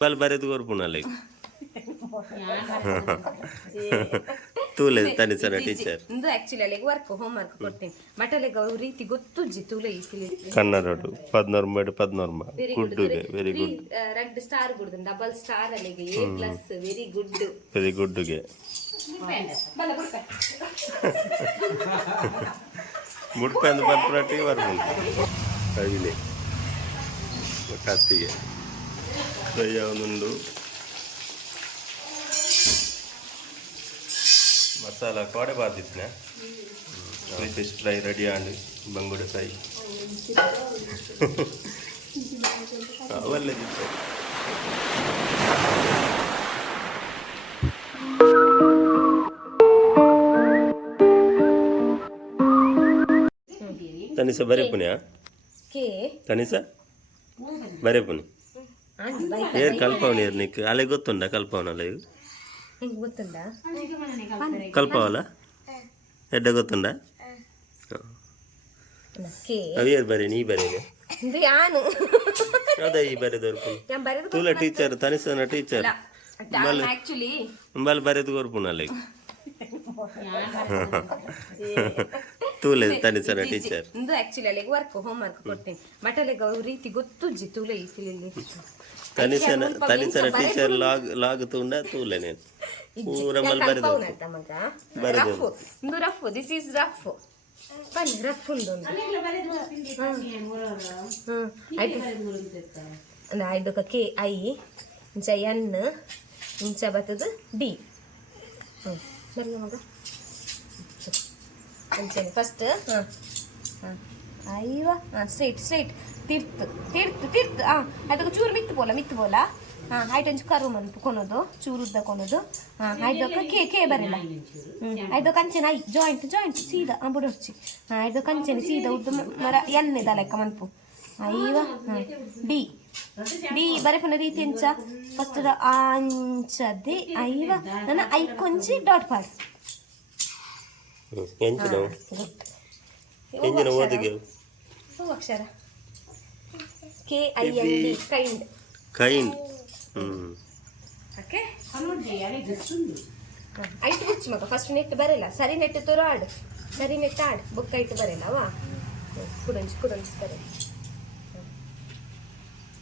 বল ಬರೆದು করবো না ತೂಲೆ ಟೀಚರ್ ಇಂದ ಆಕ್ಚುಲಿ ವರ್ಕ್ ಹೋಮ್ ವರ್ಕ್ ಕೊಡ್ತೀನಿ. ರೀತಿ ಗೊತ್ತು very good red star good star very good very ಗುಡ್ಗೆ ಮುಟ್ಕೊಂಡು ಬರ್ಬೋದು. ಕತ್ತಿಗೆ దయానందు మసాలా కోడ బాధితున్నా ఫిష్ ఫ్రై రెడీ అండి బంగుడు ఫ్రై. అవల్లే చెప్పారు తనిస బరే పుణ్యా తనిస? బరే పుని ಬೈ ಏರ್ ಕಲ್ಪವನ ಏರ್ ನಿಕ್ ಅಲೆ ಗೊತ್ತುಂಡ ಕಲ್ಪವನಲ್ಲ ಇದು? ಹೆಂಗ್ ಗೊತ್ತುಂಟಾ? ಕಲ್ಪವಲ್ಲ ಎಡ್ಡ ಗೊತ್ತುಂಡ ಕೆ ಅವು బరే అదే ನೀ ಬರೀನೆ ಇದು ಯಾನು? ಅದೇ ಈ ಬರೆದವ್ರು ഞാൻ ಬರೆದು ತೂಲ ಟೀಚರ್ ತನಿಸನ ಟೀಚರ್ ತಾನೆ ತೂಲೆ ತನಿಸನ ಟೀಚರ್ ಇಂದು ಆಕ್ಚುಲಿ ಅಲ್ಲಿಗೆ ವರ್ಕ್ ಹೋಮ್ ವರ್ಕ್ ಕೊಡ್ತೀನಿ. ಬಟ್ ಅಲ್ಲಿಗೆ ಅವ್ರ ರೀತಿ ಗೊತ್ತುಜ್ಜಿ ತೂಲೆ ಈ ಸಿಲಿ ತನಿಸನ ತನಿಸನ ಟೀಚರ್ ಲಾಗ್ ಲಾಗ್ ತೂಂಡ ತೂಲೆ ನೀನು ಪೂರ ಮಲ್ ಬರೆದು ಬರೆದು ರಫ್ ಇಂದು ರಫ್ ದಿಸ್ ಈಸ್ ರಫ್ ಬನ್ನಿ ರಫ್ ಹ್ಮ್. ಆಯ್ತು. ಅಂದ್ರೆ ಐದು ಕೆ ಐ ಇಂಚ ಎನ್ ಇಂಚ ಬತ್ತದು ಡಿ ಹ್ಞೂ ಬರಲ್ಲ ಮಗ. ಅಂಚನೆ ಫಸ್ಟ್ ಹಾಂ. ಹಾಂ. ಐವ ಹಾಂ ಸ್ಟ್ರೈಟ್ ಸ್ಟ್ರೈಟ್ ತಿರ್ತ್ ತಿರ್ತ್ ತಿರ್ತ್. ಹಾಂ ಅದಕ್ಕೆ ಚೂರು ಮಿತ್ತು ಬೋಲ ಮಿತ್ತು ಬೋಲ. ಹಾಂ ಆಯ್ತು ಒಂಚು ಕರು ಮನ್ಪು ಕೊನೋದು ಚೂರು ಉದ್ದ ಕೊನೋದು ಹಾಂ ಆಯ್ತು ಕೆ ಕೆ ಬರಲ್ಲ. ಹ್ಞೂ ಆಯ್ತು ಕಂಚನ ಐ ಜಾಯಿಂಟ್ ಜಾಯಿಂಟ್ ಸೀದಾ ಹಾಂ ಬುಡೊಚ್ಚಿ ಹಾಂ ಆಯ್ತು ಕಂಚನೆ ಸೀದಾ ಉದ್ದ ಮರ ಎನ್ನೆದ ಲೆಕ್ಕ ಮನ್ಪು. ಐವ ಹಾಂ ಡಿ ಡಿ ಬರೆಪನ ರೀತಿ ಎಂಚ? ಫಸ್ಟ್ ಅಂಚದೆ ಐವ ನನ್ನ ಐ ಕೊಂಚಿ ಡಾಟ್ ಪಾಡ್ ಎಂಚಿನ ಎಂಜಿನ ಓದಿಗೆ? ಹೂ ಅಕ್ಷರ. K I N D kind kind hmm. Okay ಐಟು ಹುಚ್ಚು ಮಗ. ಫಸ್ಟ್ ನೆಟ್ ಬರಲ್ಲ. ಸರಿ ನೆಟ್ ತೋರು ಆಡು. ಸರಿ ನೆಟ್ ಆಡು. ಬುಕ್ ಐಟು ಬರಲ್ಲ ಅವಾ ಕುಡಂಚು ಕುಡಂಚು ಬರ.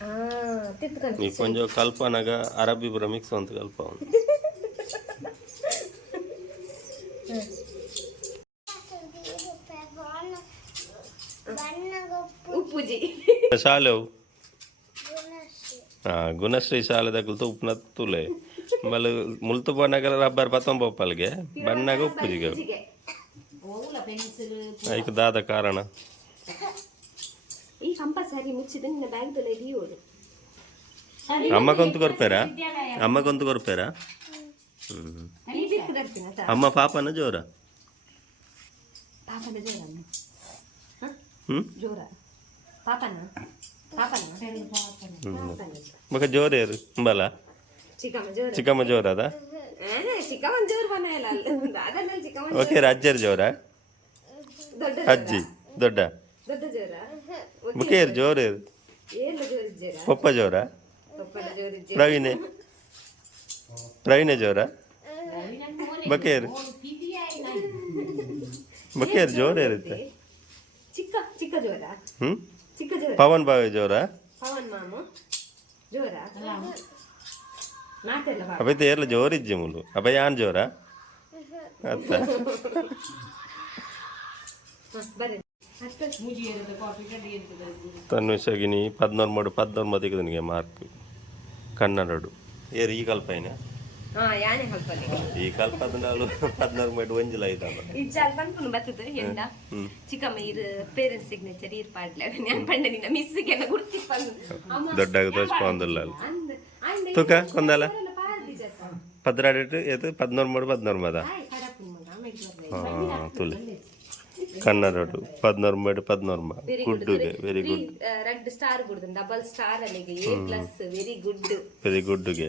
ಆ ತಿತ್ಕೊಂಡು ಈ ಕೊಂಚ ಕಲ್ಪನಾಗ ಅರಬಿ ಅಂತ ಮಿಕ್ಸ್ ಅಂತ ಅವು ಹಾಂ ಗುಣಶ್ರೀ. ಸಾಲದ ಕುಲ್ತು ಉಪ್ಪುನ ತುಲೆ. ಮಲ್ಲ ಮುಲ್ತು ಬಣ್ಣಗಲ ರಬ್ಬರ್ ಪತ್ತೊಂಬಪ್ಪಲ್ಗೆ ಬಣ್ಣಗ ಉಪ್ಪುಜಿಗೆ ಉಪ್ಪುಜಿಗೆ ಐಕ್ ದಾದ ಕಾರಣ. ಅಮ್ಮ ಕೊಂತು ಮುಚ್ಚಿದ ಅಮ್ಮ ಕೊಂತು ಕೊರ್ಪೇರ ಕೊರ್ಪೇರ ಅಮ್ಮ ಪಾಪನ ಜೋರ? ಪಾಪನ ಜೋರ ಹ್ಮ್? ಜೋರ. ಪಾಪನ ಮಗ ಜೋರೇರು ಬಲ ಚಿಕ್ಕಮ್ಮ ಜೋರ. ಚಿಕ್ಕಮ್ಮ ಜೋರ ಅದ ಚಿಕ್ಕಮ್ಮನ ಜೋರ್ ಬನ್ನ ಇಲ್ಲ ಅದನ್ನ ಓಕೆ ಅಜ್ಜರ್ ಜೋರ? ಅಜ್ಜಿ ದೊಡ್ಡ? ಮುಖೇರು ಜೋರೇರು ಪಪ್ಪ ಜೋರ್? ಪ್ರವೀಣೆ? ಪ್ರವೀಣೆ ಜೋರ? ಬಕೇರು? ಬಕೇರು ಜೋರ ಇರುತ್ತೆ. ಚಿಕ್ಕ ಚಿಕ್ಕ ಜೋರ? ಹ್ಮ್? ಚಿಕ್ಕ ಜೋರ. ಪವನ್ ಬಾವಿ ಜೋರ? ಪವನ್ ಮಾಮು. ಜೋರ? ನಾಟೆಲ್ಲ ಜೋರಿಜ್ಜೆ ಮುಲು ಅಬ ಯಾನ್ ಜೋರ? ಅತ್ತ. ಮಾಡು ಪದ್ನೂರು ಮೂಡು ಪದ್ನೂರು ಮದಿಗೆ ನನಗೆ ಮಾರ್ಕ್ ಕನ್ನಡಡು. ಏರು ಈ ಯಾನೆ ಈ ಕಲ್ಪ ಹದಿನಾರು ಪದ್ನೂರು ಮೈಡು ಒಂಜಿಲ ಐತಲ್ಲ. ಇದು ಜಾಲ್ ಬಂದ್ಕೊಂಡು ಬರ್ತದೆ ಎಂದ ಚಿಕ್ಕಮ್ಮ ಇರ್ ಪೇರೆಂಟ್ಸ್ ಸಿಗ್ನೇಚರ್ ಇರ್ ಪಾಡ್ಲ ನಾನು ಪಂಡನಿನ ಮಿಸ್ಸಿಗೆಲ್ಲ ಗುರ್ತಿಪ್ಪಂದು ಅಮ್ಮ ದೊಡ್ಡಾಗ ತೋರಿಸ್ಕೊಂದಿಲ್ಲ ತೂಕ ಕೊಂದಲ್ಲ ಪದ್ರಾಡಿಟ್ಟು ಏತು ಪದ್ನೂರು ಮೂಡು ಪದ್ನೂರು ಮದ ಆಯ್ ಕಡಪು ಮಗ ಆಮೇಲೆ ಬರ್ಲೆ ಹಾಂ ತುಳಿ ಕನ್ನಡಡು ಪದ್ನೂರು ಮೇಡು ಪದ್ನೂರು ಮ good ಗುಡ್ಡುಗೆ very good red star good double star ಅಲ್ಲಿಗೆ A plus very good very ಗುಡ್ಡುಗೆ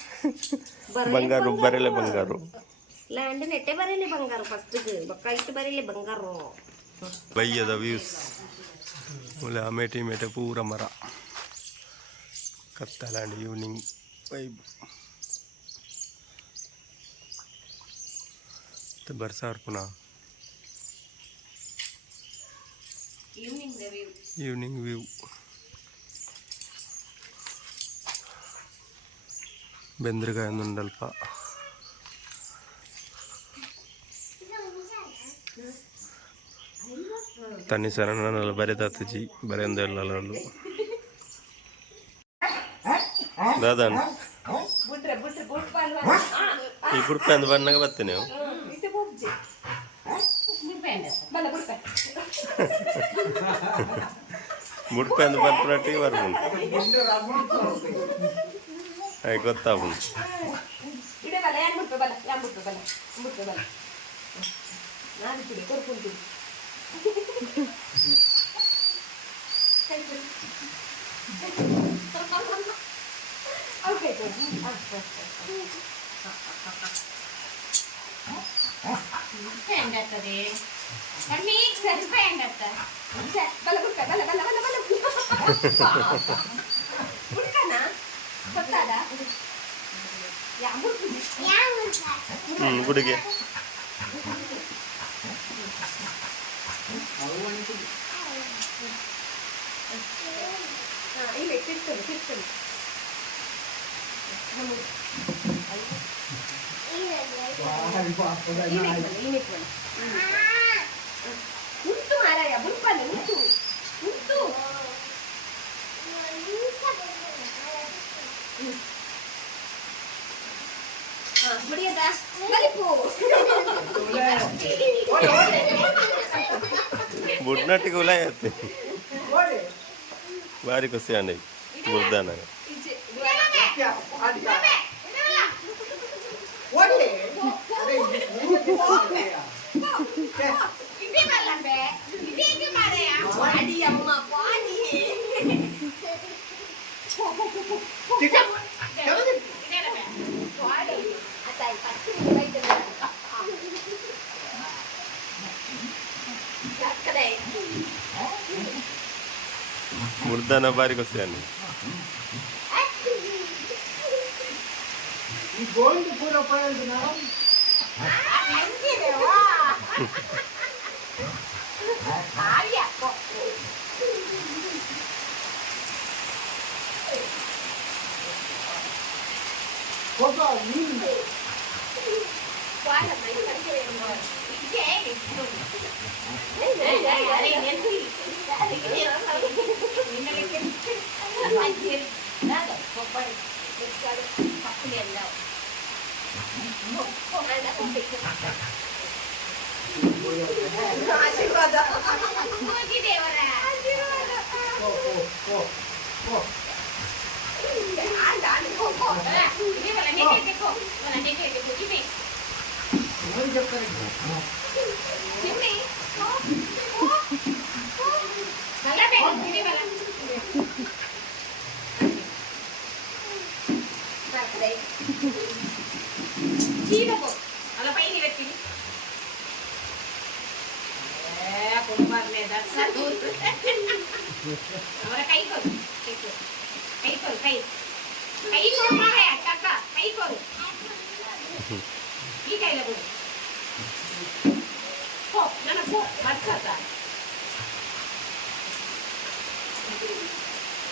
ಬಂಗಾರು ಬರಲೆ ಬಂಗಾರು ಲ್ಯಾಂಡ್ ನೆಟ್ಟೆ ಬರಲಿ ಬಂಗಾರ ಫಸ್ಟ್ಗೆ ಬೊಕ್ಕ ಇಟ್ಟು ಬರಲಿ ಬಂಗಾರು ಬೈಯದ ವ್ಯೂಸ್ ಆಮೇಲೆ ಅಮೇಟಿ ಮೇಟೆ ಪೂರ ಮರ ಕತ್ತಲಾಂಡ್ ಈವ್ನಿಂಗ್ ವೈಬ್ ಬರ್ಸಾರ್ ಪುನಃ ಈವ್ನಿಂಗ್ ವ್ಯೂ ಬೆಂದ್ರಗಾಯ ಒಂದಲ್ಪ ತನ್ನಿ ಸರಣ್ಣನೆಲ್ಲ ಬರೆದಾತಜಿ ಬರೆಯೊಂದೆಲ್ಲೂ ದಾದನ್ ಬುಟ್ರೆ ಬುಟ್ರೆ ಬುಟ್ ಪಾಲು ಈ ಕುಡ್ಪೆ ಅಂದ್ ಬಣ್ಣಗೆ ಬತ್ತೆ ನೀವು ಇಟ್ಟು ಹೋಗ್ಜಿ ಬಲ್ಲ ಬುಡ್ಪೆ ಮುಡ್ಪೆ ಅಂದ್ ಬಂದ್ಬಿಟ್ಟು ಬರ್ಬೋದು ಅಯ್ಯ ಗೊತ್ತಾಗ್ಬೋದು ಇಡೆ ಬಲ್ಲ ಯಾನ್ ಬುಟ್ಪೆ ಬಲ್ಲ ಯಾನ್ ಬುಟ್ಪೆ ಬಲ್ಲ ಬುಟ್ಪೆ കുടിക്കുക ഈ നെറ്റ് വേണം ഈ നെറ്റ് വേണം ఉన్నట్టుగా ఉలాగేస్తాయి వారికి వస్తాయండి వృద్ధానగా Yeah. ಬಾರಿಗೆ ಗೊತ್ತೇನು Opa, lindo! มันเห็นน่าจะพบไปเป็นการพักเรียนแล้วพวกนั้นแล้วก็ติดกันอาชีพだ。もうきれいわね。อาชีพだ。おおおお。あんたあんたここ。ほら、見てから寝ててこ。ほら寝ててこ。きれい。何じゃったらいいの。きれい。おおお。ならべ。きれいわね。ವ್ಯಕ್ತಿನಿ ಕುಟುಂಬಾಗ್ಲೇ ದರ್ಶ ಅವರ ಕೈ ಕೊಡು ಕೈ ಕೊಡು ಕೈ ಕೊಡು ಕೈ ಕೈ ಕೊಡು ಮಾರಾಯ ಚಕ್ಕ ಕೈ ಕೊಡು ಈ ಕೈಲ ಕೊಡು ಹೋ ನನಗೆ ಹೋ ಬರ್ಸತ್ತ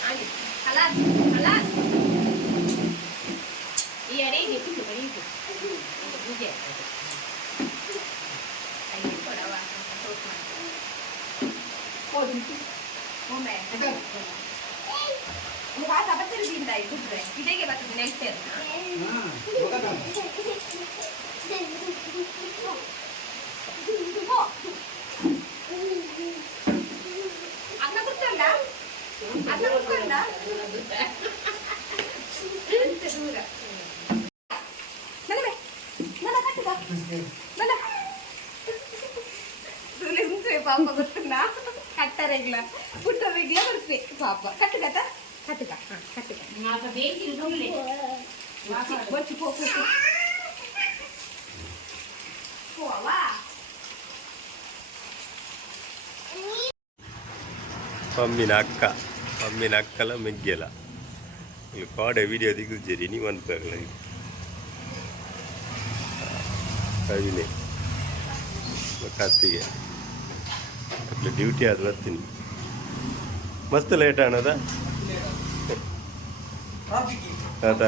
ಆಂಡಿ ಖಲಾಸ್ ಪಾಪ ಗೊತ್ತುಂಡ ಕಟ್ಟರೆಗ್ಲ ಪುಟ್ಟರೆಗ್ಲ ಬರ್ತೆ ಪಾಪ ಕಟ್ಟುಗತ ಕಟ್ಟುಗ ಹಾ ಕಟ್ಟುಗ ಮಾಪ ಬೇಕಿಲ್ಲ ನೋಡ್ಲಿ ಬಚ್ಚಿ ಪೋ ಪೋ ಪೋ. ಹೋವಾ ಮಮ್ಮಿನ ಅಕ್ಕ ಮಮ್ಮಿನ ಅಕ್ಕಲ ಮೆಗ್ಗೆಲ. ಇಲ್ಲಿ ಕಾಡೆ ವಿಡಿಯೋ ದಿಗುಜ್ಜೇರಿ ನೀವು ಅನ್ಪಾಗಲ ಕವಿನೆ. ಕತ್ತಿಗೆ ಅಟ್ಲ ಡ್ಯೂಟಿ ಆದ್ರೆ ಬರ್ತೀನಿ. ಮಸ್ತ್ ಲೇಟ್ ಅನ್ನೋದ ಅದ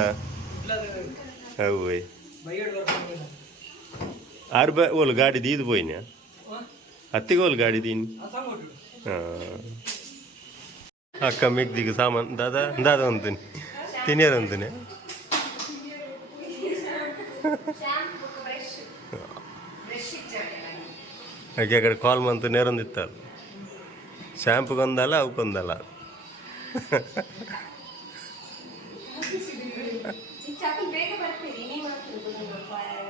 ಹೌವೇ. ಆರು ಬ ಓಲ್ ಗಾಡಿ ದೀದು ಪೋಯ್ನ ಹತ್ತಿಗೆ ಓಲ್ ಗಾಡಿ ದೀನಿ ಹಾಂ. ಅಕ್ಕ ಮಿಗ್ದಿಗೆ ಸಾಮಾನು. ದಾದ ದಾದ ಅಂತೀನಿ. ತಿನ್ನಿಯರ್ ಅಂತೀನಿ. ಹಾಗೆ ಆ ಕಡೆ ಕಾಲ್ ಮಂತು ನೇರೊಂದಿತ್ತಲ್ಲ ಶ್ಯಾಂಪುಗೊಂದಲ್ಲ ಅವಕ್ಕೊಂದಲ್ಲ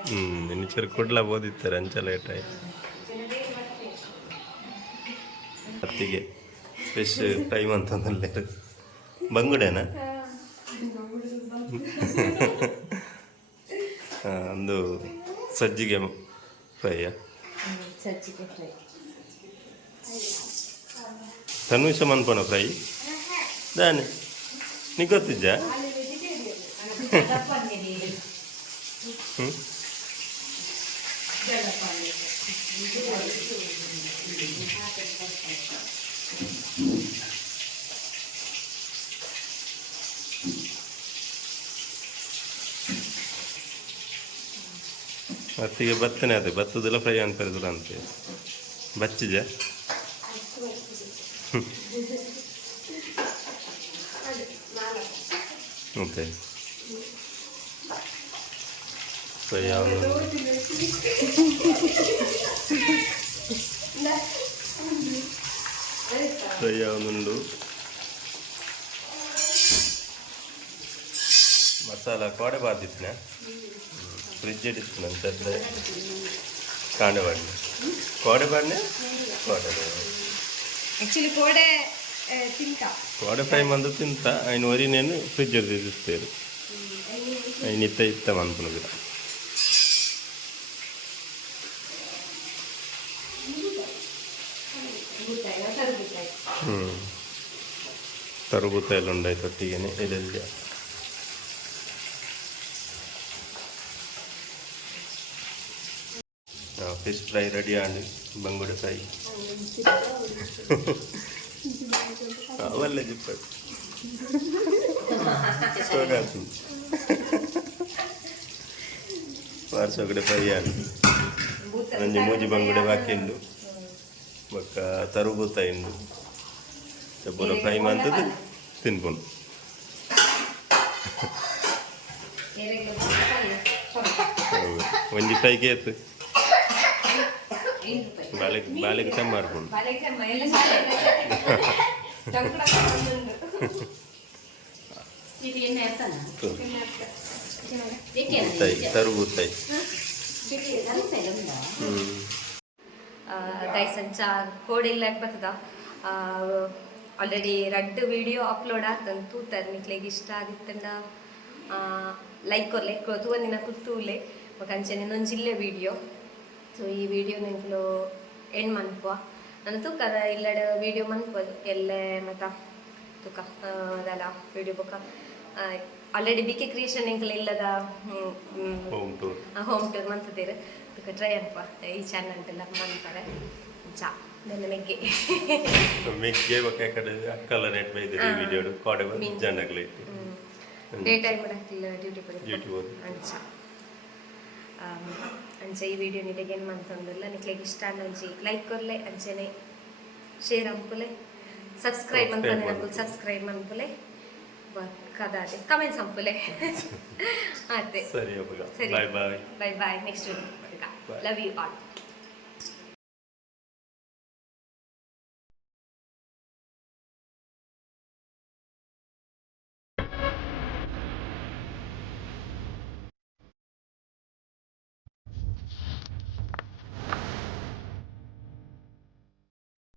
ಹ್ಞೂ ಚರ್ ಕೊಡ್ಲ ಓದಿತ್ತಾರೆ ಅಂಚ ಲೇಟಾಗಿ ಅತ್ತಿಗೆ. Fish time ಅಂತಂದಲ್ಲೇ ಬಂಗುಡೆನಾ? ಒಂದು ಸಜ್ಜಿಗೆ ಫ್ರೈಯ? ತನ್ವಿಷ ಮನ್ಪನ ಫ್ರೈ? ದಾನೆ. ನೀ ಗೊತ್ತಿದ್ದ ಹ್ಞೂ ಮತ್ತಿಗೆ ಭತ್ತನೇ ಅದೇ ಭತ್ತದೆಲ್ಲ ಫ್ರೈ ಅಂತಾರೆ ಅಂತೆ ಬಚ್ಚಿಜ ಮತ್ತೆ ಫ್ರೈ ಯಾವುದು ಫ್ರೈ ಯಾವ್ದುಂಡು ಮಸಾಲ ಕೋಡೆ ಬಾತಿತ್ನ ಫ್ರಿಜ್ ಇಟ್ಟಿತ್ತು ನನ್ನ ಚದ್ದೆ ಕಾಂಡೆ ಬಾಡ್ನೆ ಕೋಡೆ ಬಾಡ್ನೆ ಕೋಡೆ ಬಾಡ್ನೆ ಆಕ್ಚುಲಿ ಕೋಡೆ ತಿಂತ ಕೋಡೆ ಫ್ರೈ ಮಂದು ತಿಂತ ఆయన వరి నేను ఫ్రిడ్జ్ తీస్తారు ఆయన ఇత్త ఇస్తాం అనుకున్నది తరుగుతాయిలుండే ಇಲ್ಲ అని ಇದೆಲ್ಲ ఫిష్ ఫ్రై రెడీ అండి బంగుడి ఫ్రై. కావాలే చెప్పాడు. వారి సొగడి ఫ్రై అండి మంచి మూజి బంగుడి వాకిండు ఒక తరుగుతాయిండు ಸಬ್ಬುಲ ಫ್ರೈ ತಿನ್ಕೊಂಡು ಹೌದು ಒಂಜಿ ಫ್ರೈಗೆ ಆಯ್ತು. ಬಾಳೆಗೆ ಬಾಳೆಗೆ ಕಮ್ಮಿ ಮಾಡ್ಕೊಂಡು. ಹ್ಞೂ ಗೈಸ್ ಅಂಚ ಕೋಡ್ ಇಲ್ಲ ಬರ್ತದ? ಆಲ್ರೆಡಿ ರಡ್ ವಿಡಿಯೋ ಅಪ್ಲೋಡ್ ಆಗ್ತಂದು ತೂತಾರೆ ನಿಕ್ಲೆಗೆ ಇಷ್ಟ ಆಗಿತ್ತಂಡ. ಲೈಕ್ ಕೊರ್ಲೆ ತೂವನಿನ ಕುತ್ತೂಲೆ ಅಂಚನೆ ನೊಂಜಿಲ್ಲೆ ವಿಡಿಯೋ ಸೊ ಈ ವಿಡಿಯೋ ನಿಂಕ್ಲು ಎಂಡ್ ಮನ್ಪುವ. ನನ್ನ ತೂಕದ ಇಲ್ಲಡ ವಿಡಿಯೋ ಮನ್ಪದು ಎಲ್ಲೆ ಮತ್ತ ತೂಕ ಅದಲ್ಲ ವಿಡಿಯೋ ಬೊಕ್ಕ ಆಲ್ರೆಡಿ ಬಿ ಕೆ ಕ್ರಿಯೇಷನ್ ಎಂಕಲ್ ಇಲ್ಲದ ಹೋಮ್ ಟೂರ್ ಮಂತದೇರು ತುಕ ಟ್ರೈ ಅನ್ಪ ಈ ಚಾನಲ್ ಎಲ್ಲ ಮಾಡ್ತಾರೆ ಚಾ. ನನ್ನ ಮೆಗ್ಗೆ ಮಿಗ್ಗೆ ಬೊಕ್ಕ ಕಡೆ ಅಕ್ಕಲ್ಲ ನೆಟ್ ವಿಡಿಯೋ ಕಾಡೆ ಬಂದು ಜನಗಳೈತಿ ಡೇ ಟೈಮ್ ಹಾಕಿಲ್ಲ ಡ್ಯೂಟಿ ಡ್ಯೂಟಿ ಅಂಚ ಅಂಚ ಈ ವಿಡಿಯೋ ನಿಮಗೆ ಏನು ಮಂತಂದಿಲ್ಲ ನಿಕ್ಲೆಗೆ ಇಷ್ಟ ಅಂಚಿ ಲೈಕ್ ಕೊರ್ಲೆ ಅಂಚನೆ ಶೇರ್ ಅಂಪುಲೆ ಸಬ್ಸ್ಕ್ರೈಬ್ Subscribe ಅಂತ ಸಬ್ಸ್ಕ್ರೈಬ್ ಮಂಪುಲೆ ಬಕ್ಕ ಕದ ಅದೇ ಕಮೆಂಟ್ ಸಂಪುಲೆ ಅದೇ ಸರಿ bye bye bye bye next love you all